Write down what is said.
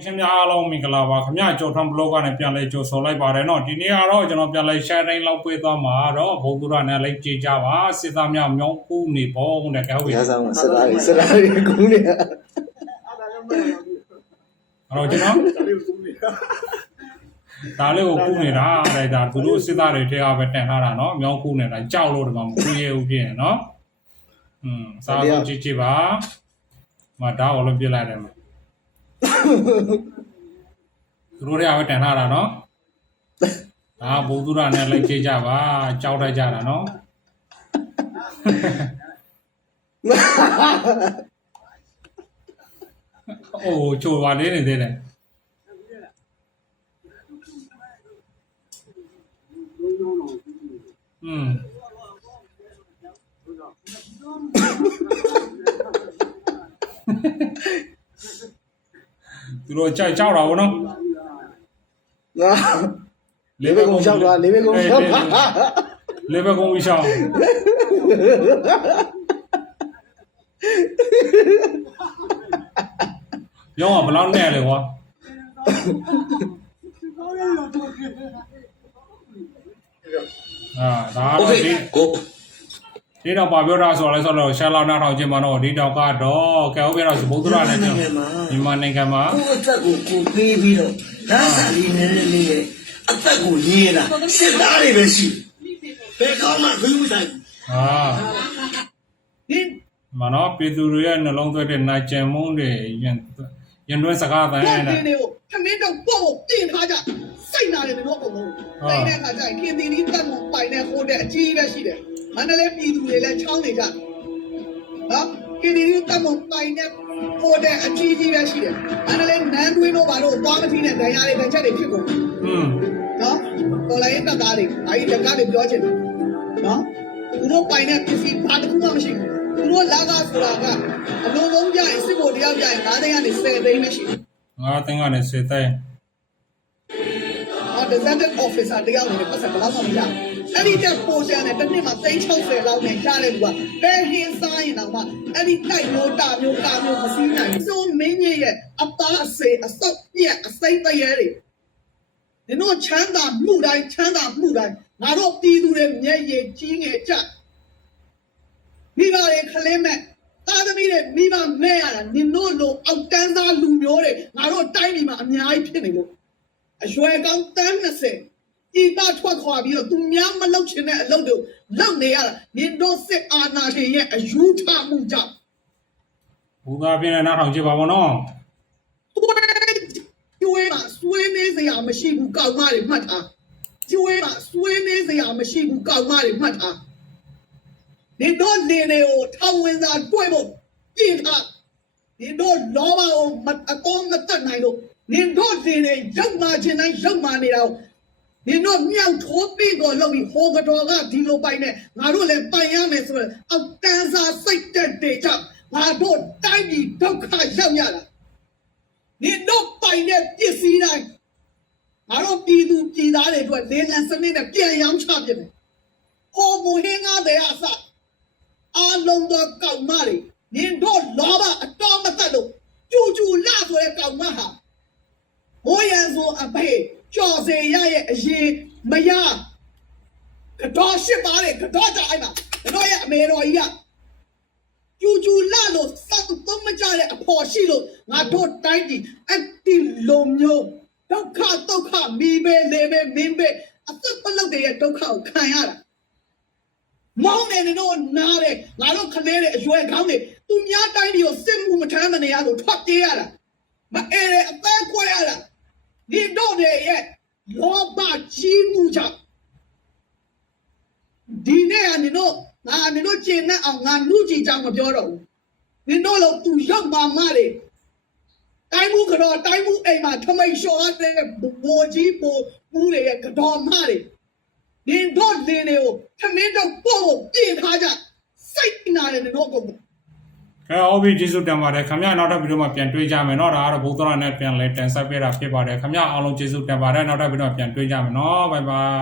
ရှင်များအားလုံးမင်္ဂလာပါခင်ဗျာကျော်ထွန်းဘလော့ကနေပြန်လဲကြိုဆိုလိုက်ပါတယ်เนาะဒီနေ့ကတော့ကျွန်တော်ပြန်လဲ share တိုင်းလောက်ပေးသွားမှာတော့ဘုံသူရနဲ့လိုက်ကြည့်ကြပါစစ်သားများမြောင်းကူးနေပုံတဲ့ကဲဟုတ်ပြီ ရဆောင်စလာရီစလာရီကူးနေ အဲ့တော့ကျွန်တော်ဒါလေးကိုကူးနေတာတဲ့ဒါသူတို့စစ်သားတွေထဲကပဲတန်ထားတာเนาะမြောင်းကူးနေတာကြောက်လို့ဒီမှာမကူးရဘူးဖြစ်နေเนาะอืมစားဖို့ကြည့်ကြည့်ပါမဒါကိုလည်းပြလိုက်တယ်မ သူတို့တွေကပဲတန်လာတာနော်ဒါဘုသူရနဲ့လိုက်ကြည့်ကြပါကြောက်တတ်ကြတာနော်အိုးချိုပါလေးနေသေးတယ်อืม သူတို့ကြောက်ကြောက်တာဘောနော်ငါလေးဘက်ကုန်းလျှောက်သွားလေးဘက်ကုန်းလျှောက်သွားလေးဘက်ကုန်းပြီးရှောင်းရောင်းကဘယ်လောက်နဲ့လဲကွာအာဒါတော့ဒီကို ဒီတော့ပါပြောတာဆိုတော့လဲဆိုတော့ရှာလောက်နာထောင်ခြင်းမတော့ဒီတော့ကတော့ကဲဟုတ်ပြတော့ဘုဒ္ဓရနဲ့ကျွန်တော်မြန်မာနိုင်ငံမှာကိုအသက်ကိုကိုပေးပြီးတော့ဓာတ်စာလေးနည်းနည်းလေးနဲ့အသက်ကိုရေးတာစစ်သားတွေပဲရှိဘယ်ကောင်းမှခွင့်မဆိုင်ဟာမနော်ပြည်သူတွေရဲ့နှလုံးသွင်းတဲ့နိုင်ကြံမုန်းတွေရင်ရင်တွဲစကားတိုင်းတော့နဲ့တင်းတွေကိုခမင်းတော့ပေါ့ပေါ့ပြင်ထားကြစိတ်နာတယ်တို့အကုန်လုံးဟာတိုင်းတဲ့ခါကျရင်ခင်တီနီးတက်မပိုင်တဲ့ဟိုတဲ့အကြီးပဲရှိတယ် မန္တလေးပြည်သူတွေလည်းချောင်းနေကြနော်ခင်တီနီးတက်မပိုင်တဲ့ဟိုတဲ့အကြီးကြီးပဲရှိတယ်မန္တလေးနန်းတွင်းတို့ဘာလို့သွားမထီးတဲ့ဒဏ်ရာတွေဒဏ်ချက်တွေဖြစ်ကုန်อืมနော်တော်လိုင်းတက်သားတွေအဲဒီလက်ကားတွေပြောချင်တယ်နော်သူတို့ပိုင်တဲ့ပစ္စည်းဘာတစ်ခုမှမရှိဘူးသူတို့လာကားဆိုတာကအလုံးလုံးကြရင်စစ်ဘိုလ်တရားပြရင်9သိန်းကနေ10သိန်းပဲရှိတယ်ငါတင်ကနေစေတဲ့အော် deserted officer တယောက်နေပတ်စံဘယ်လောက်မှမရဘူး အဲ့ဒီတဲ့ပိုရှန်နဲ့တစ်နှစ်မှာ360လောက်နဲ့ရတယ်လူကဘယ်ဟင်းစားရင်တော့မှအဲ့ဒီတိုက်မျိုးတာမျိုးတာမျိုးမစည်းနိုင်ဘူးဆိုမင်းကြီးရဲ့အသားအစေအစောက်ပြက်အစိမ့်တရဲတွေဒီတော့ချမ်းသာမှုတိုင်းချမ်းသာမှုတိုင်းငါတို့ပြည်သူတွေမျက်ရည်ကြီးငယ်ကြမိဘတွေခလင်းမဲ့သားသမီးတွေမိဘမဲ့ရတာနင်တို့လိုအောက်တန်းသားလူမျိုးတွေငါတို့တိုင်းပြည်မှာအများကြီးဖြစ်နေလို့အရွယ်ကောင်းတန်း20 ဤပါထွက်ခွာပြီးတော့သူများမလုပ်ချင်တဲ့အလုပ်တွေလုပ်နေရတာနင်တို့စစ်အာဏာရှင်ရဲ့အယူထမှုကြောင့်ဘူသားပြင်းတဲ့နားထောင်ကြည့်ပါဘောနော်ကျွေးမှာဆွေးနေစရာမရှိဘူးကောက်မတွေမှတ်ထားကျွေးမှာဆွေးနေစရာမရှိဘူးကောက်မတွေမှတ်ထားနင်တို့နေတွေကိုထောင်ဝင်စာတွေ့ဖို့ပြင်ထားနင်တို့လောဘကိုမအကောမတတ်နိုင်လို့နင်တို့နေတွေရုပ်မာခြင်းတိုင်းရုပ်မာနေတာကို နင်တို့မြောက်ထိုးပြီးကိုလုပ်ပြီးဟိုကတော်ကဒီလိုပိုင်နေငါတို့လည်းပိုင်ရမယ်ဆိုတော့အတန်းစားစိတ်တက်တဲ့ကြောင့်ငါတို့တိုင်းပြည်ဒုက္ခရောက်ရတာနင်တို့ပိုင်တဲ့ပစ္စည်းတိုင်းငါတို့ပြည်သူပြည်သားတွေအတွက်လေလံစနစ်နဲ့ပြန်ရောင်းချပြမယ်ဟိုမူဟင်းကားတဲ့အစအလုံးသောကောက်မတွေနင်တို့လောဘအတော်မသက်လို့ကျူကျူလာဆိုတဲ့ကောက်မဟာမိုးရန်ဆိုအဖေ ကြော်စေရရဲ့အရင်မရကတော့ရှစ်ပါလေကတော့ကြအိုက်ပါကတော့ရဲ့အမေတော်ကြီးကကျူကျူလာလို့စက်သုံးမကြတဲ့အဖော်ရှိလို့ငါတို့တိုင်းပြည်အတိလိုမျိုးဒုက္ခဒုက္ခမိပဲလေပဲမင်းပဲအသက်ပလုတ်တဲ့ဒုက္ခကိုခံရတာမောင်းနေနေတော့နားတယ်ငါတို့ခလဲတဲ့အရွယ်ကောင်းတွေသူများတိုင်းပြည်ကိုစစ်မှုမထမ်းမနေရလို့ထွက်ပြေးရတာမအဲရအသက်ကွဲရတာ ဒီတော့တဲ့ရဲ့လောဘကြီးမှုကြောင့်ဒီနေ့ကနင်တို့ငါနင်တို့ကျင်နဲ့အောင်ငါလူကြည့်ကြောင်မပြောတော့ဘူးနင်တို့လို့သူရောက်မှမတွေတိုင်းမှုကတော့တိုင်းမှုအိမ်မှာထမိတ်လျှော်ရတဲ့ဘိုးကြီးဘိုးဘူးတွေရဲ့ကတော့မတွေနင်တို့လင်းတွေကိုထမင်းတော့ပို့ဖို့ပြင်ထားကြစိတ်နာတယ်နင်တို့ကုန် ကဲဟုတ်ပြီကျေးဇူးတင်ပါတယ်ခင်ဗျာနောက်တစ်ဗီဒီယိုမှာပြန်တွေ့ကြမယ်เนาะဒါကတော့ဘုဒ္ဓရနဲ့ပြန်လဲတင်ဆက်ပေးတာဖြစ်ပါတယ်ခင်ဗျာအားလုံးကျေးဇူးတင်ပါတယ်နောက်တစ်ဗီဒီယိုမှာပြန်တွေ့ကြမယ်เนาะဘိုင်ဘိုင်